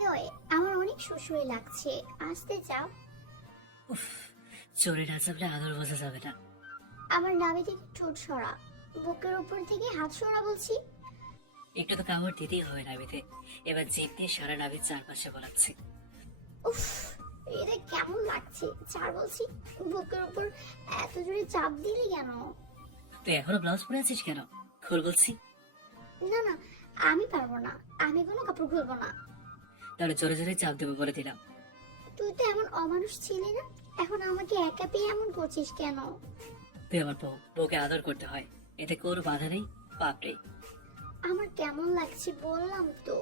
হৃদয়, আমার অনেক শুশুই লাগছে, আসতে যাও। উফ, চোরে না চাপলে আদর বোঝা যাবে না। আমার নাভি থেকে ঠোঁট সরা, বুকের উপর থেকে হাত সরা বলছি। একটু তো কামড় দিতেই হবে নাবিতে। এবার জিভ দিয়ে সারা নাবির চারপাশে বলাচ্ছি। উফ, হৃদয় কেমন লাগছে ছাড় বলছি। বুকের উপর এত জোরে চাপ দিলি কেন? তুই এখনো ব্লাউজ পরে আছিস কেন? খুল বলছি। না না, আমি পারবো না, আমি কোনো কাপড় খুলবো না। তাহলে জোরে জোরে চাপ দেবো বলে দিলাম। তুই তো এমন অমানুষ ছিলি না, এখন আমাকে একা পেয়ে এমন করছিস কেন? তুই আমার বউ, বউকে আদর করতে হয়, এতে কোনো বাধা নেই, পাপ নেই। আমার কেমন লাগছে বললাম তো।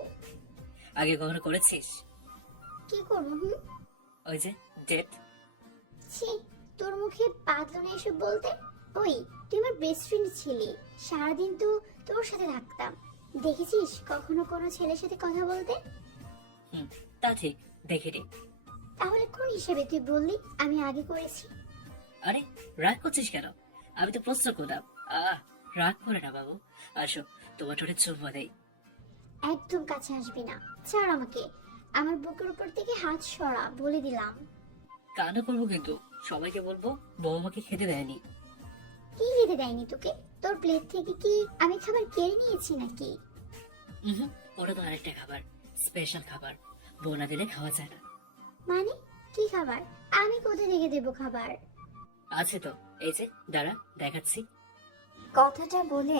আগে কখনো করেছিস? কি করবো? হুম, ওই যে ডেট। ছি, তোর মুখে বাঁধলো না এসব বলতে। ওই, তুই আমার বেস্ট ফ্রেন্ড ছিলি, সারাদিন তো তোর সাথে থাকতাম। দেখেছিস কখনো কোনো ছেলের সাথে কথা বলতে? হুম, তা ঠিক, দেখিনি। তাহলে কোন হিসেবে তুই বললি আমি আগে করেছি? আরে, রাগ করছিস কেন? আমি তো প্রশ্ন করলাম। রাগ করে না বাবু, আসো, তোমার ঠোঁটে চুম্বা দেই। একদম কাছে আসবি না, ছাড় আমাকে। আমার বুকের উপর থেকে হাত সরা বলে দিলাম। কান্না করবো কিন্তু, সবাইকে বলবো বউ আমাকে খেতে দেয়নি। কি খেতে দেয়নি তোকে? তোর প্লেট থেকে কি আমি খাবার কেড়ে নিয়েছি নাকি? হুম, ওটা তো আরেকটা খাবার, স্পেশাল খাবার, বউ না দিলে খাওয়া যায় না। মানে কি খাবার? আমি কোথা থেকে দেবো খাবার? আছে তো, এই যে দাঁড়া, দেখাচ্ছি। কথাটা বলে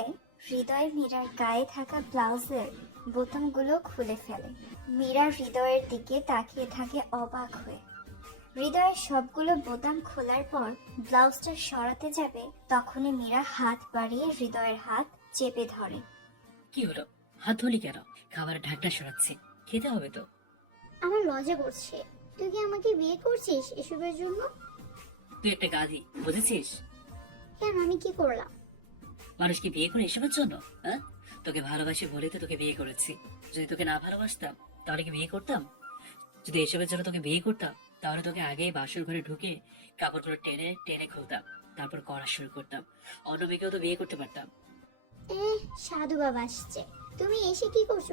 হৃদয় মীরার গায়ে থাকা ব্লাউজের বোতামগুলো খুলে ফেলে। মীরা হৃদয়ের দিকে তাকিয়ে থাকে অবাক হয়ে। হৃদয়ের সবগুলো বোতাম খোলার পর ব্লাউজটা সরাতে যাবে, তখনই মীরা হাত বাড়িয়ে হৃদয়ের হাত চেপে ধরে। কি হলো? হাত ধরলি কেন? খাবারের ঢাকনা সরাচ্ছি, খেতে হবে তো। আমার লজ্জা করছে। তুই কি আমাকে বিয়ে করছিস এসবের জন্য? তুই একটা গাধি, বুঝেছিস? কেন, আমি কি করলাম? মানুষ কি বিয়ে করে এসবের জন্য? হ্যাঁ, তোকে ভালোবাসি বলে তো তোকে বিয়ে করেছি। যদি তোকে না ভালোবাসতাম তাহলে কি বিয়ে করতাম? যদি এসবের জন্য তোকে বিয়ে করতাম তাহলে তোকে আগেই বাসর ঘরে ঢুকে কাপড়গুলো টেনে টেনে খুলতাম, তারপর করা শুরু করতাম। অন্য মেয়েকেও তো বিয়ে করতে পারতাম। সাধু বাবা আসছে। তুমি এসে কি করছো?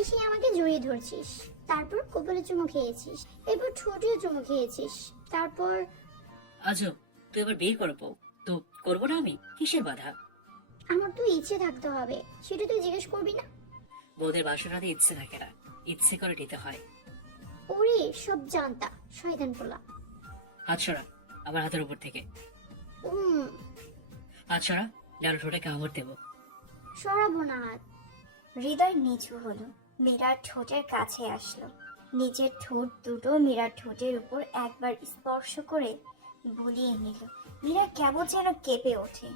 এসে আমাকে জড়িয়ে ধরছিস, তারপর কপালে চুমু খেয়েছিস, এরপর ঠোঁটেও চুমু খেয়েছিস, তারপর আজব, তুই এবার বিয়ে করবো তো করবো না আমি? কিসের বাধা? আমার তো ইচ্ছে থাকতে হবে, সেটা তুই জিজ্ঞেস করবি না? বউদের বাসর রাতে ইচ্ছে থাকে না, ইচ্ছে করে নিতে হয়। ওরে সব জানতা, শয়তান পোলা। হাত সরা আমার হাতের উপর থেকে। উম হাত সরা, ডাল ঠোঁটে কামড় দেবো। সরাবো না হাত। হৃদয় নিচু হলো, মীরার ঠোঁটের কাছে আসলো, নিজের ঠোঁট দুটো মীরার ঠোঁটের উপর একবার স্পর্শ করে বুলিয়ে নিল। মীরা কেমন যেন কেঁপে ওঠে।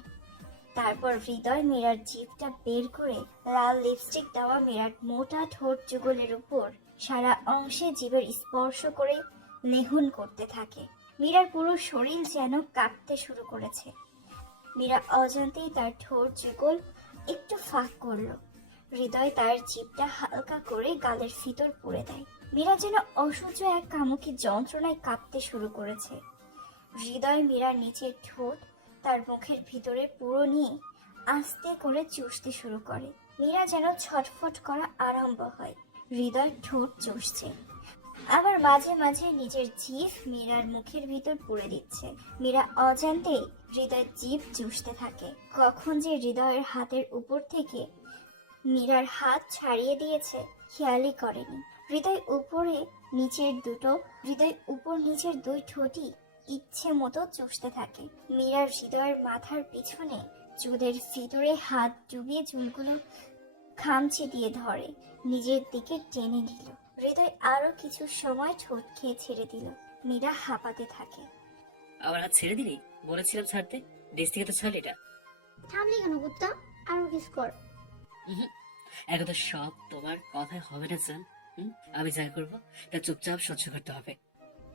তারপর হৃদয় মীরার জিভটা বের করে লাল লিপস্টিক দেওয়া মীরার মোটা ঠোঁট যুগলের উপর সারা অংশে জিভের স্পর্শ করে লেহন করতে থাকে। মীরার পুরো শরীর যেন কাঁপতে শুরু করেছে। মীরা অজান্তেই তার ঠোঁট যুগল একটু ফাঁক করলো। হৃদয় তার জিভটা হালকা করে গালের ভিতর পুরে দেয়। মীরা যেন অসহ্য এক কামুকি যন্ত্রণায় কাঁপতে শুরু করেছে। হৃদয় মীরার নিচের ঠোঁট তার মুখের ভিতরে পুরো নিয়ে আস্তে করে চুষতে শুরু করে। মীরা যেন ছটফট করা আরম্ভ হয়। হৃদয় ঠোঁট চুষছে, আবার মাঝে মাঝে নিজের জিভ মীরার মুখের ভিতর পুরে দিচ্ছে। মীরা অজান্তেই হৃদয় জিভ চুষতে থাকে। কখন যে হৃদয়ের হাতের উপর থেকে মীরার হাত ছাড়িয়ে দিয়েছে খেয়ালই করেনি। হৃদয় উপর নিচের দুই ঠোঁটই ইচ্ছে মতো চুষতে থাকে। মীরার হৃদয়ের মাথার পিছনে চুলের ভিতরে হাত ডুবিয়ে চুলগুলো খামচে দিয়ে ধরে নিজের দিকে টেনে নিল। হৃদয় আরো কিছু সময় ঠোঁট খেয়ে ছেড়ে দিল। মীরা হাঁপাতে থাকে। আবার হাত ছেড়ে দিলি? বলেছিলাম ছাড়তে, দেশ থেকে তো ছাড়লি না। থামলি কেন কুত্তা? আরো কিস কর। উহুম, এখন তো সব তোমার কথায় হবে না জান। আমি যা করবো তা চুপচাপ সহ্য করতে হবে।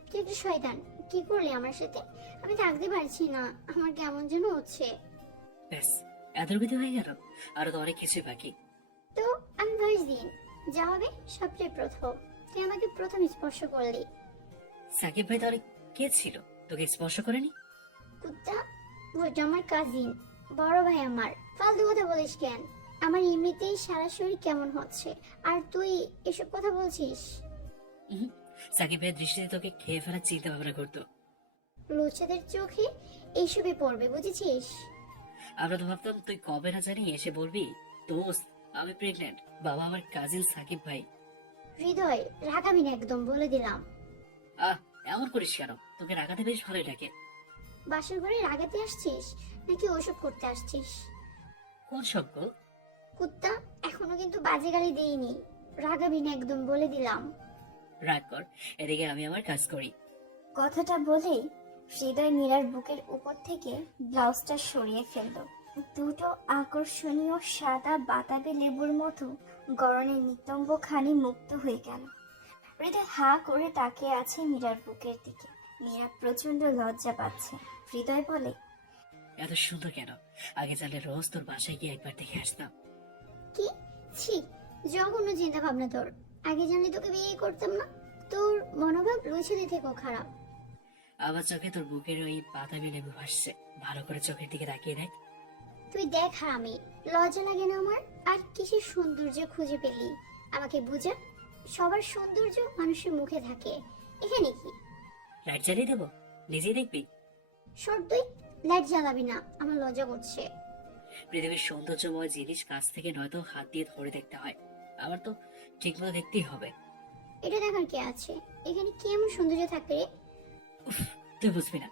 তুই একটু শয়তান। কি করলি আমার সাথে? আমি থাকতে পারছি না, আমার কেমন যেন হচ্ছে। ব্যাস, এত বিধি হয়ে গেল? আরো তো অনেক কিছু বাকি। তো আমি ফার্স্ট দিন, যা হবে সবচেয়ে প্রথম, তুই আমাকে প্রথম স্পর্শ করলি। সাকিব ভাই তাহলে কে ছিল? তোকে স্পর্শ করেনি? কুত্তা, ওইটা আমার কাজিন, বড় ভাই আমার। ফালতু কথা বলিস কেন? আমার এমনিতেই সারা শরীর কেমন হচ্ছে, আর তুই এসব কথা বলছিস? উহুম, সাকিব ভাইয়ের দৃষ্টিতে তোকে খেয়ে ফেলার চিন্তা ভাবনা করতো। লোচাদের চোখে এইসবে পড়বে, বুঝেছিস? আমরা তো ভাবতাম তুই কবে না জানি এসে বলবি, দোস্ত আমি প্রেগনেন্ট, বাবা আমার কাজিন সাকিব ভাই। হৃদয়, রাগাবি না একদম, বলে দিলাম। আহ, এমন করিস কেন? তোকে রাগাতে বেশ ভালোই লাগে। বাসর ঘরে রাগাতে আসছিস নাকি ওসব করতে আসছিস? কোন শব্দ? কুত্তা, এখনো কিন্তু বাজে গালি দেইনি। রাগাবি না একদম, বলে দিলাম। রাগ কর, এদিকে আমি আমার কাজ করি। কথাটা বলেই হৃদয় মীরার বুকের উপর থেকে ব্লাউজটা সরিয়ে ফেলল। দুটো আকর্ষণীয় সাদা বাতাবি লেবুর মতো গরনের নিতম্ব খানি মুক্ত হয়ে গেল। হৃদয় হা করে তাকিয়ে আছে মীরার বুকের দিকে। মীরা প্রচন্ড লজ্জা পাচ্ছে। হৃদয় বলে, এত সুন্দর কেন? আগে জানলে রোজ তোর বাসায় গিয়ে একবার দেখে আসতাম। কি? ছি, জঘন্য চিন্তা ভাবনা তোর। আগে জানলে তোকে বিয়ে করতাম না। তোর মনোভাব লুচেদের থেকেও খারাপ। আমার চোখে তোর বুকের ওই বাতাবি লেবু ভাসছে, ভালো করে চোখের দিকে তাকিয়ে দেখ। তুই দেখ হারামি, লজ্জা লাগে না আমার? আর কিসের সৌন্দর্য খুঁজে পেলি? আমাকে বুঝা। সবার সৌন্দর্য মানুষের মুখে থাকে, এখানে কি? লাইট জ্বালিয়ে দেবো, নিজেই দেখবি। সর তুই, লাইট জ্বালাবি না, আমার লজ্জা করছে। পৃথিবীর সৌন্দর্যময় জিনিস কাছ থেকে নয়তো হাত দিয়ে ধরে দেখতে হয়, আমার তো ঠিক মতো দেখতেই হবে। এটা দেখার কে আছে? এখানে কি এমন সৌন্দর্য থাকে রে? উফ, তুই বুঝবি না।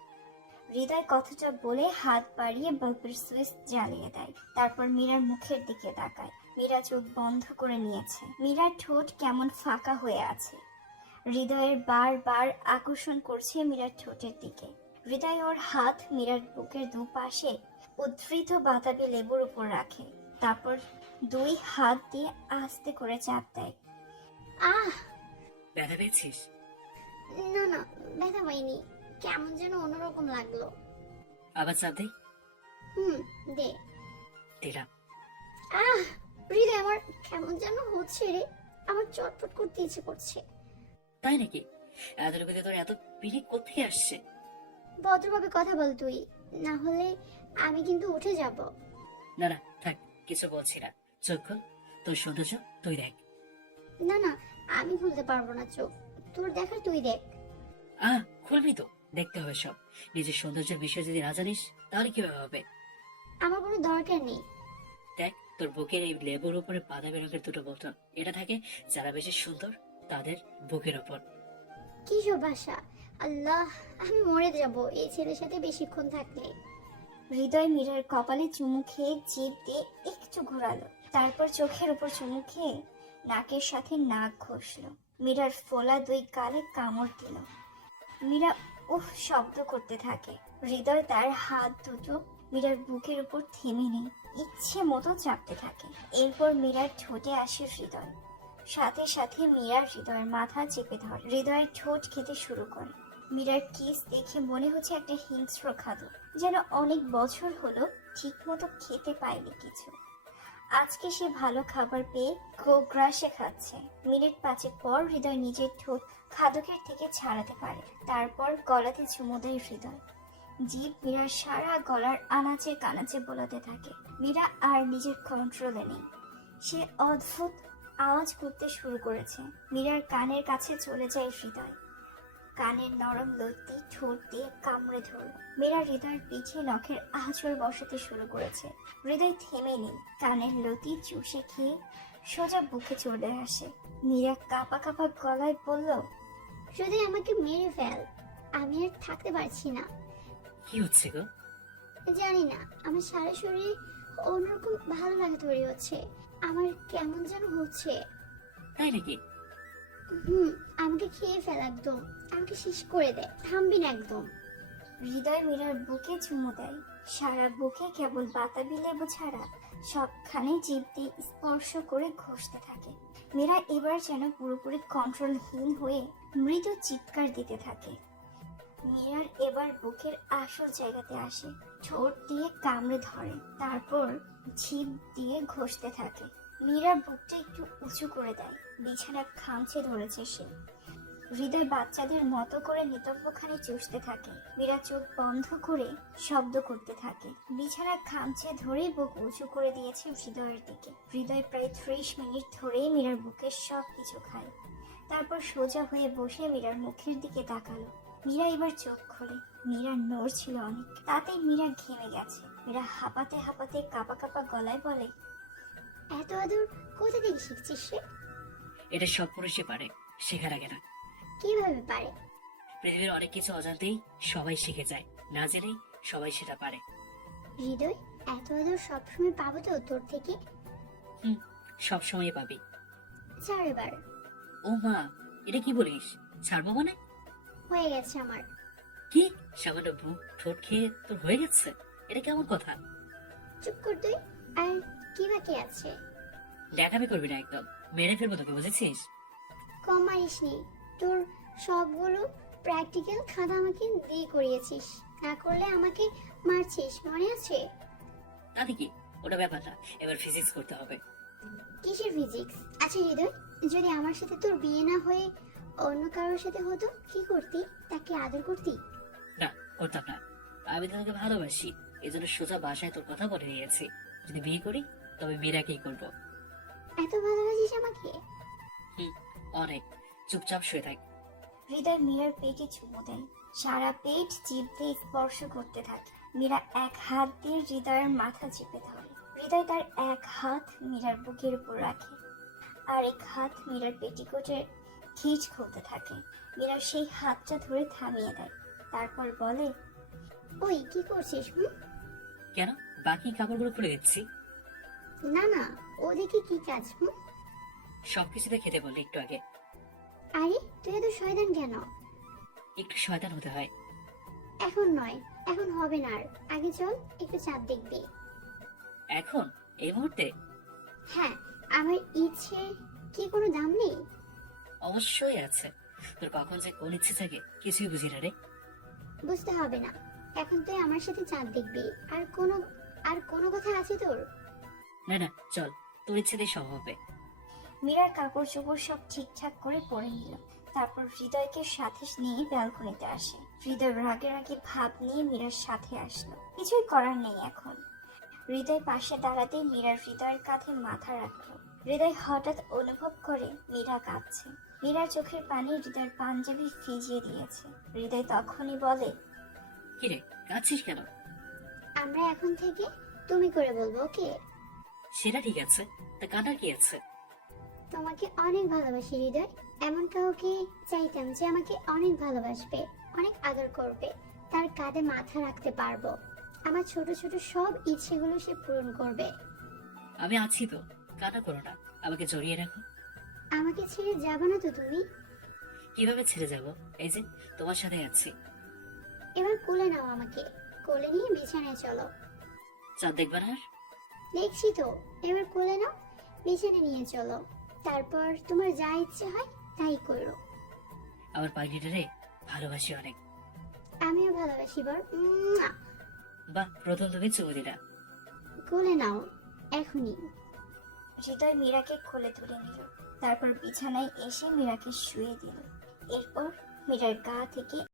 হৃদয় কথাটা বলে হাত বাড়িয়ে বাল্বের সুইচ জ্বালিয়ে দেয়। তারপর মীরার মুখের দিকে তাকায়। মীরা চোখ বন্ধ করে নিয়েছে। মীরার ঠোঁট কেমন ফাঁকা হয়ে আছে। হৃদয়ের বারবার আকর্ষণ করছে মীরার ঠোঁটের দিকে। হৃদয় ওর হাত মীরার বুকের দুপাশে উদ্ধৃত বাতাবি লেবুর উপর রাখে। তারপর দুই হাত দিয়ে আস্তে করে চাপ দেয়। আহ, ব্যথা পেয়েছিস? না না, ব্যথা পাইনি। কেমন যেন অন্যরকম লাগলো। আবার চাপ দেই? হুম, দে। দিলাম। আহ, হৃদয়, আমার কেমন যেন হচ্ছে রে। আমার চটপট করতে ইচ্ছে করছে। তাই নাকি? এতটুকুতে তোর এত পিড়ি কোথেকে আসছে? ভদ্রভাবে কথা বল তুই, না হলে আমি কিন্তু উঠে যাব। না না থাক, কিছু বলছি না। চোখ খোল, তোর সৌন্দর্য তুই দেখ। না না, আমি খুলতে পারবো না চোখ। তোর দেখার তুই দেখ। খুলবি তো, দেখতে হবে সব। নিজের সৌন্দর্যের বিষয় যদি না জানিস তাহলে কিভাবে হবে? আমার কোনো দরকার নেই। দেখ, তোর বুকের এই লেবুর উপরে বাদামি রঙের দুটো বটন, এটা থাকে যারা বেশি সুন্দর তাদের বুকের ওপর। কি সব ভাষা! আল্লাহ, আমি মরে যাব এই ছেলের সাথে বেশিক্ষণ থাকলে। হৃদয় মীরার কপালে চুমু খেয়ে জিভ দিয়ে একটু ঘোরালো। তারপর চোখের উপর চুমু খেয়ে নাকের সাথে নাক ঘষল। মীরার ফোলা দুই গালে কামড় দিল। মীরা উফ শব্দ করতে থাকে। হৃদয় তার হাত দুটো মীরার বুকের উপর থেমে নেই, ইচ্ছে মতো চাপতে থাকে। এরপর মীরার ঠোঁটে আসে হৃদয়। সাথে সাথে মীরার হৃদয়ের মাথা চেপে ধরে। হৃদয়ের ঠোঁট খেতে শুরু করে। মীরার কিস দেখে মনে হচ্ছে একটা হিংস্র খাদ্য, যেন অনেক বছর হলো ঠিক মতো খেতে পায়নি কিছু। আজকে সে ভালো খাবার পেয়ে গোগ্রাসে খাচ্ছে। মিনিট 5 পর হৃদয় নিজের ঠোঁট খাদকের থেকে ছাড়াতে পারে। তারপর গলাতে চুমু দেয় হৃদয়। জিভ মীরার সারা গলার আনাচে কানাচে বোলাতে থাকে। মীরা আর নিজের কন্ট্রোলে নেই। সে অদ্ভুত আওয়াজ করতে শুরু করেছে। মীরার কানের কাছে চলে যায় হৃদয়। কানের নরম লতি ঠোঁট দিয়ে কামড়ে ধরল। মীরা হৃদয়ের পিঠে নখের আঁচড় বসাতে শুরু করেছে। হৃদয় থেমে নেই, কানের লতি চুষে খেয়ে সোজা বুকে চলে আসে। মীরা কাঁপা কাঁপা গলায় বলল, যদি আমাকে মেরে ফেল, আমি আর থাকতে পারছি না। কি হচ্ছে গো? জানি না, আমার সারা শরীরে অন্যরকম ভালো লাগা তৈরি হচ্ছে। আমার কেমন যেন হচ্ছে। তাই নাকি? আমাকে খেয়ে ফেল একদম। আমাকে শেষ করে দে, থামবি না একদম। হৃদয় মীরার বুকে চুমু দেয়। সারা বুকে কেবল বাতাবি লেবু ছাড়া সবখানে জিভ দিয়ে স্পর্শ করে ঘষতে থাকে। মীরা এবার যেন পুরোপুরি কন্ট্রোলহীন হয়ে মৃদু চিৎকার দিতে থাকে। মীরার এবার বুকের আসল জায়গাতে আসে, ঠোঁট দিয়ে কামড়ে ধরে, তারপর জিভ দিয়ে ঘষতে থাকে। মীরা বুকটা একটু উঁচু করে দেয়। বিছানা খামচে ধরেছে সে। হৃদয় বাচ্চাদের মতো করে নিতম্বখানি চুষতে থাকে। মীরা চোখ বন্ধ করে শব্দ করতে থাকে। বিছানা খামচে ধরেই বুক উঁচু করে দিয়েছে হৃদয়ের দিকে। হৃদয় প্রায় 30 মিনিট ধরেই মীরার বুকের সব কিছু খায়। তারপর সোজা হয়ে বসে মীরার মুখের দিকে তাকালো। মীরা এবার চোখ খোলে। মীরার নড় ছিল অনেক, তাতেই মীরা ঘেমে গেছে। মীরা হাঁপাতে হাঁপাতে কাঁপা কাঁপা গলায় বলে, এত আদর কোথা থেকে শিখছিস রে? এটা সব পুরুষই পারে, শেখার আগে না। কিভাবে পারে? পৃথিবীর অনেক কিছু অজান্তেই সবাই শিখে যায়, না জেনেই সবাই সেটা পারে। হৃদয়, এত আদর সবসময় পাবো তো তোর থেকে? হুম, সব সময় পাবি। ছাড় এবার। ও মা, এটা কি বলিস? ছাড়বো মানে? হয়ে গেছে আমার। কি? সামান্য বুক ঠোঁট খেয়ে তোর হয়ে গেছে? এটা কেমন কথা? চুপ কর তুই। আর কি বাকি আছে? দেখাবি করবি না একদম, মেরে ফেলবো তোকে, বুঝেছিস? কম মারিস নি। তোর সবগুলো প্র্যাকটিক্যাল খাতা আমাকে দিয়ে করিয়েছিস, না করলে আমাকে মারছিস, মনে আছে? তাতে কি, ওটা ব্যাপার না, এবার ফিজিক্স করতে হবে। কিসের ফিজিক্স? আচ্ছা হৃদয়, যদি আমার সাথে তোর বিয়ে না হয়ে অন্য কারোর সাথে হতো, কি করতি? তাকে আদর করতি? না, করতাম না। আমি তো তোকে ভালোবাসি, এই জন্য সোজা বাসায় তোর কথা বলে নিয়েছি। যদি বিয়ে করি তবে মীরাকেই করবো। এত ভালোবাসিস আমাকে? হুম, অনেক। চুপচাপ শুয়ে থাক। হৃদয় মীরার পেটে চুমু দেয়। সারা পেট জিভ দিয়ে স্পর্শ করতে থাকে। মীরা এক হাত দিয়ে হৃদয়ের মাথা চেপে ধরে। হৃদয় তার এক হাত মীরার বুকের উপর রাখে, আর এক হাত মীরার পেটিকোটের খিঁচ খুলতে থাকে। মীরা সেই হাতটা ধরে থামিয়ে দেয়, তারপর বলে, ওই কি করছিস? কেন? বাকি কাপড়গুলো খুলে দিচ্ছি। না না, ওদিকে কি কাজ? সবকিছুতে খেতে বললি একটু আগে। আরে তুই এত শয়তান কেন? একটু শয়তান হতে হয়। এখন নয়, এখন হবে না আর। আগে চল, একটু চাঁদ দেখবি। এখন? এই মুহূর্তে? হ্যাঁ, আমার ইচ্ছে কি কোনো দাম নেই? অবশ্যই আছে। তোর কখন যে কোন ইচ্ছে থাকে কিছুই বুঝি না রে। বুঝতে হবে না, এখন তুই আমার সাথে চাঁদ দেখবি। আর কোনো কথা আছে তোর? না না, চল, তোর ইচ্ছে দিয়ে সব হবে। মীরার কাপড় চোপড় সব ঠিকঠাক করে পরে নিল। তারপর হৃদয়কে সাথে নিয়ে ব্যালকনিতে আসে। হৃদয় রাগে রাগে ভাব নিয়ে মীরার সাথে আসলো। কিছুই করার নেই এখন। হৃদয় পাশে দাঁড়াতেই মীরা হৃদয়ের কাঁধে মাথা রাখলো। হৃদয় হঠাৎ অনুভব করে মীরা কাঁদছে। মীরার চোখের পানি হৃদয়ের পাঞ্জাবি ভিজিয়ে দিয়েছে। হৃদয় তখনই বলে, কিরে, কাঁদছিস কেন? আমরা এখন থেকে তুমি করে বলবো, ওকে? সেটা ঠিক আছে, তা কাঁদার কি আছে? তোমাকে অনেক ভালোবাসি হৃদয়। এমন কাউকে চাইতাম যে আমাকে অনেক ভালোবাসবে, অনেক আদর করবে, তার কাঁধে মাথা রাখতে পারবো। আমার ছোট ছোট সব ইচ্ছেগুলো সে পূরণ করবে। আমি আছি তো, কান্না করো না, আমাকে জড়িয়ে রাখো। আমাকে ছেড়ে যাবে না তো তুমি? কিভাবে ছেড়ে যাব? এই যে তোমার সাথে আছি। এবার কোলে নাও আমাকে, কোলে নিয়ে বিছানায় চলো। চাঁদ দেখবে না আর? দেখছি তো, এবার কোলে নাও, বিছানায় নিয়ে চলো। তারপর তোমার যা ইচ্ছে হয় তাই করো। আমার পাগলিটারে ভালোবাসি অনেক। আমিও ভালোবাসি বর। বাহ, প্রথম তুমি চুমু দিলা। কোলে নাও এখনই। হৃদয় মীরাকে কোলে তুলে নিল। তারপর বিছানায় এসে মীরাকে শুয়ে দিল। এরপর মীরার গা থেকে